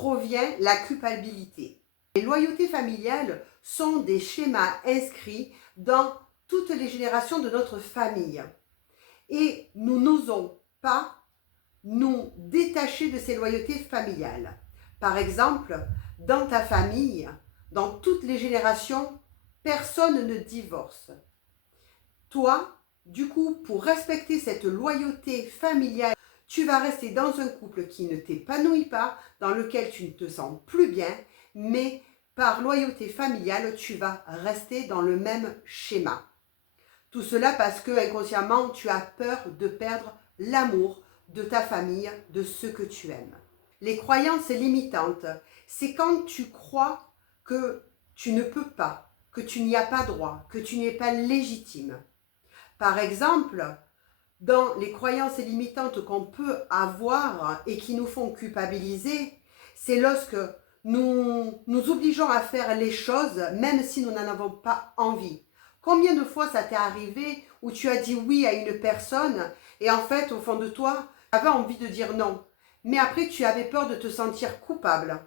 provient la culpabilité. Les loyautés familiales sont des schémas inscrits dans toutes les générations de notre famille. Et nous n'osons pas nous détacher de ces loyautés familiales. Par exemple, dans ta famille, dans toutes les générations, personne ne divorce. Toi, du coup, pour respecter cette loyauté familiale, tu vas rester dans un couple qui ne t'épanouit pas, dans lequel tu ne te sens plus bien, mais par loyauté familiale, tu vas rester dans le même schéma. Tout cela parce que inconsciemment, tu as peur de perdre l'amour de ta famille, de ceux que tu aimes. Les croyances limitantes, c'est quand tu crois que tu ne peux pas, que tu n'y as pas droit, que tu n'es pas légitime. Par exemple, dans les croyances limitantes qu'on peut avoir et qui nous font culpabiliser, c'est lorsque nous nous obligeons à faire les choses même si nous n'en avons pas envie. Combien de fois ça t'est arrivé où tu as dit oui à une personne et en fait au fond de toi, tu avais envie de dire non. Mais après tu avais peur de te sentir coupable.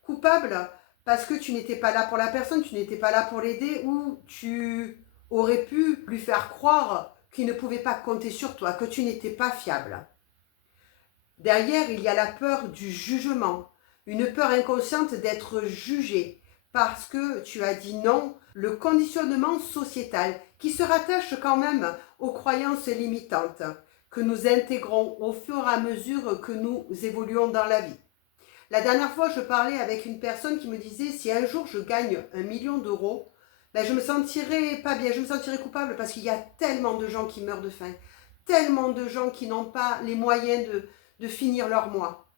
Coupable parce que tu n'étais pas là pour la personne, tu n'étais pas là pour l'aider ou tu aurais pu lui faire croire qu'il ne pouvait pas compter sur toi, que tu n'étais pas fiable. Derrière, il y a la peur du jugement, une peur inconsciente d'être jugé parce que tu as dit non, le conditionnement sociétal qui se rattache quand même aux croyances limitantes que nous intégrons au fur et à mesure que nous évoluons dans la vie. La dernière fois, je parlais avec une personne qui me disait si un jour je gagne 1 million d'euros, ben je me sentirais pas bien, je me sentirais coupable parce qu'il y a tellement de gens qui meurent de faim, tellement de gens qui n'ont pas les moyens de finir leur mois.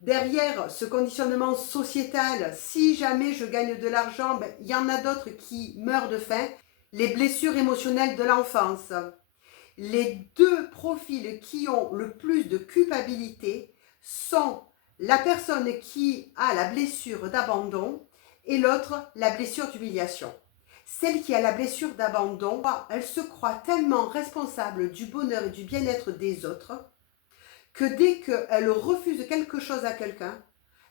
Derrière ce conditionnement sociétal, si jamais je gagne de l'argent, ben, il y en a d'autres qui meurent de faim. Les blessures émotionnelles de l'enfance. Les deux profils qui ont le plus de culpabilité sont la personne qui a la blessure d'abandon et l'autre la blessure d'humiliation. Celle qui a la blessure d'abandon, elle se croit tellement responsable du bonheur et du bien-être des autres que dès qu'elle refuse quelque chose à quelqu'un,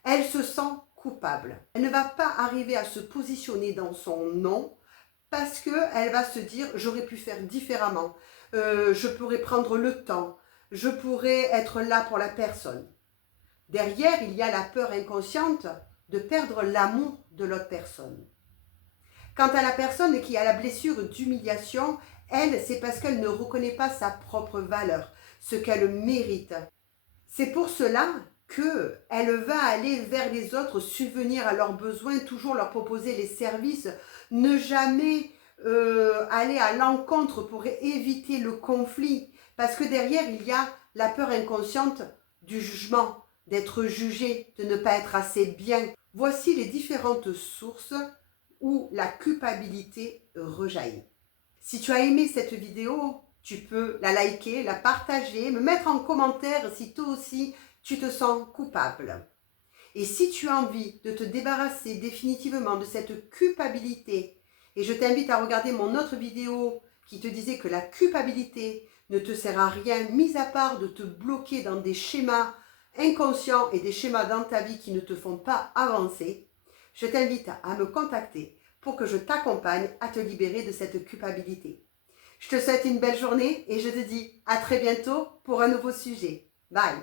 elle se sent coupable. Elle ne va pas arriver à se positionner dans son non parce qu'elle va se dire « j'aurais pu faire différemment, je pourrais prendre le temps, je pourrais être là pour la personne ». Derrière, il y a la peur inconsciente de perdre l'amour de l'autre personne. Quant à la personne qui a la blessure d'humiliation, elle, c'est parce qu'elle ne reconnaît pas sa propre valeur, ce qu'elle mérite. C'est pour cela qu'elle va aller vers les autres, subvenir à leurs besoins, toujours leur proposer les services, ne jamais aller à l'encontre pour éviter le conflit. Parce que derrière, il y a la peur inconsciente du jugement, d'être jugé, de ne pas être assez bien. Voici les différentes sources où la culpabilité rejaillit. Si tu as aimé cette vidéo, tu peux la liker, la partager, me mettre en commentaire si toi aussi tu te sens coupable. Et si tu as envie de te débarrasser définitivement de cette culpabilité, et je t'invite à regarder mon autre vidéo qui te disait que la culpabilité ne te sert à rien, mis à part de te bloquer dans des schémas inconscients et des schémas dans ta vie qui ne te font pas avancer, je t'invite à me contacter pour que je t'accompagne à te libérer de cette culpabilité. Je te souhaite une belle journée et je te dis à très bientôt pour un nouveau sujet. Bye!